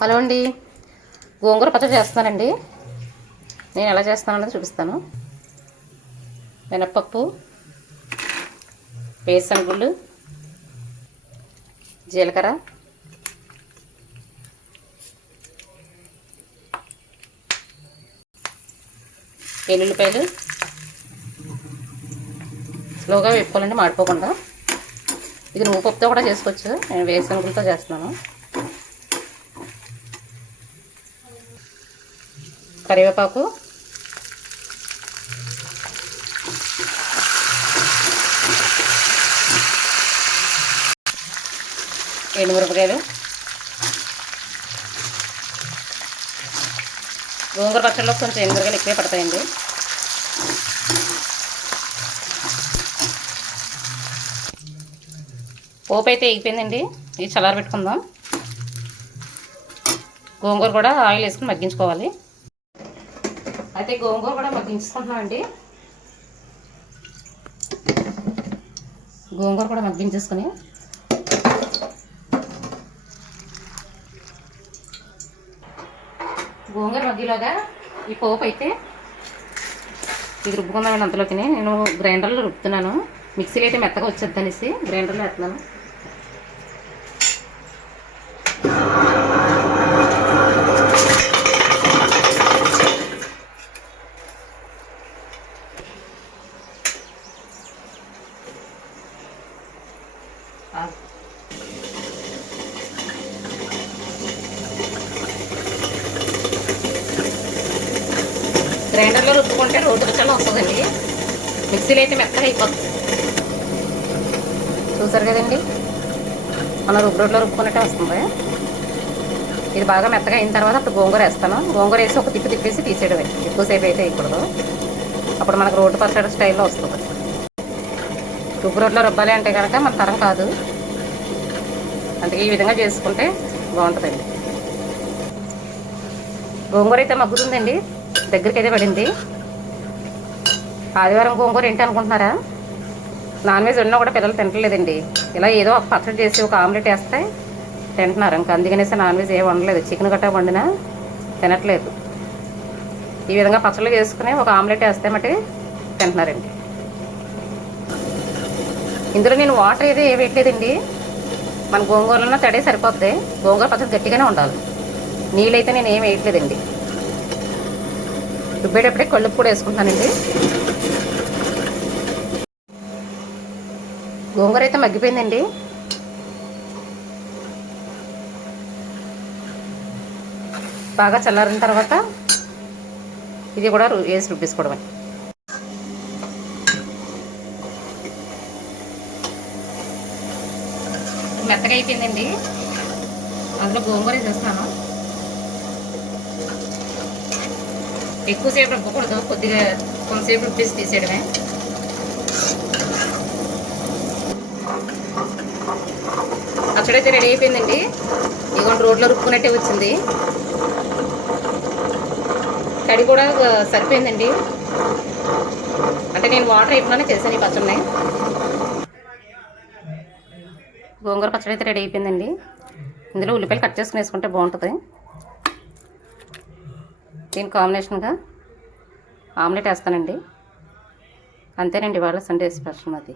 Hello అండి, గోంగూర పచ్చడి చేస్తానండి. నేను ఎలా చేస్తానన్నది చూపిస్తాను. మినప్పప్పు, వేరుశనగుళ్ళు, జీలకర్ర, ఎల్లుల్లిపాయలు స్లోగా వేపుకోవాలండి, మాడిపోకుండా. ఇది నువ్వు పప్పుతో కూడా చేసుకోవచ్చు, నేను వేరుశనగులతో చేస్తున్నాను. కరివేపాకు, ఎండుమిరపకాయలు. గోంగూర పచ్చడిలో కొంచెం ఎండుమిరపకాయలు ఎక్కువే పడతాయండి. పోపు అయితే ఎగిపోయిందండి, ఇది చల్లారబెట్టుకుందాం. గోంగూర కూడా ఆయిల్ వేసుకుని మగ్గించుకోవాలి. అయితే గోంగూర కూడా మగ్గించుకుంటున్నామండి. గోంగూర కూడా మగ్గించేసుకుని గోంగూర మగ్గిలోగా ఈ పోపు అయితే ఇది రుబ్బుకుందామండి. అంతలోకి నేను గ్రైండర్లో రుబ్బుతున్నాను. మిక్సీలో అయితే మెత్తగా వచ్చేది అనేసి గ్రైండర్లో వేస్తున్నాను. గ్రైండర్లో రుబ్బుకుంటే రోడ్డు రుచిలో వస్తుందండి. మిక్సీలో అయితే మెత్తగా అయిపోతుంది. చూసారు కదండి, మనం రోడ్లో రుబ్బుకున్నట్టే వస్తుంది. ఇది బాగా మెత్తగా అయిన తర్వాత అప్పుడు గోంగూర వేస్తాను. గోంగూర వేసి ఒక తిప్పి తిప్పేసి తీసేయడమే, ఎక్కువసేపు అయితే వేయకూడదు. అప్పుడు మనకు రోడ్డు పచ్చడి స్టైల్లో వస్తుంది. రుబ్బు రోడ్లో రుబ్బాలి అంటే కనుక మన తరం కాదు, అందుకే ఈ విధంగా చేసుకుంటే బాగుంటుందండి. గోంగూర అయితే మగ్గుతుందండి, దగ్గరికి అయితే పడింది. ఆదివారం గోంగూర ఏంటి అనుకుంటున్నారా? నాన్ వెజ్ ఉన్నా కూడా పిల్లలు తింటలేదండి. ఇలా ఏదో ఒక పచ్చడి చేసి ఒక ఆమ్లెట్ వేస్తే తింటున్నారు. ఇంకా అందుకనేసి నాన్ వెజ్ ఏమి వండలేదు. చికెన్ గట్టా వండినా తినట్లేదు. ఈ విధంగా పచ్చళ్ళు చేసుకుని ఒక ఆమ్లెట్ వేస్తే మట్టి తింటున్నారండి. ఇందులో నేను వాటర్ ఏదో ఏ వేయట్లేదండి. మన గోంగూరలో తడే సరిపోద్ది. గోంగూర పచ్చడి గట్టిగానే ఉండాలి. నీళ్ళైతే నేను ఏం వేయట్లేదండి. రుబ్బేటప్పుడే కళ్ళుప్పు కూడా వేసుకుంటానండి. గోంగూర అయితే మగ్గిపోయిందండి. బాగా చల్లారిన తర్వాత ఇది కూడా వేసి రుబ్బేసుకోవడమే. మెత్తగా అయిపోయిందండి. అందులో గోంగూర వేసేస్తాను. ఎక్కువసేపు రుబ్బకూడదు, కొద్దిగా కొంతసేపు రుబ్బేసి తీసేయడమే. పచ్చడైతే రెడీ అయిపోయిందండి. ఇదిగోండి రోడ్లో రుబ్బుకున్నట్టే వచ్చింది. తడి కూడా సరిపోయిందండి. అంటే నేను వాటర్ అయిపోయినానే చేశాను ఈ పచ్చడిని. గోంగూర పచ్చడి అయితే రెడీ అయిపోయిందండి. ఇందులో ఉల్లిపాయలు కట్ చేసుకుని వేసుకుంటే బాగుంటుంది. దీని కాంబినేషన్గా ఆమ్లెట్ వేస్తానండి. అంతేనండి, వాళ్ళ సండే స్పెషల్ అది.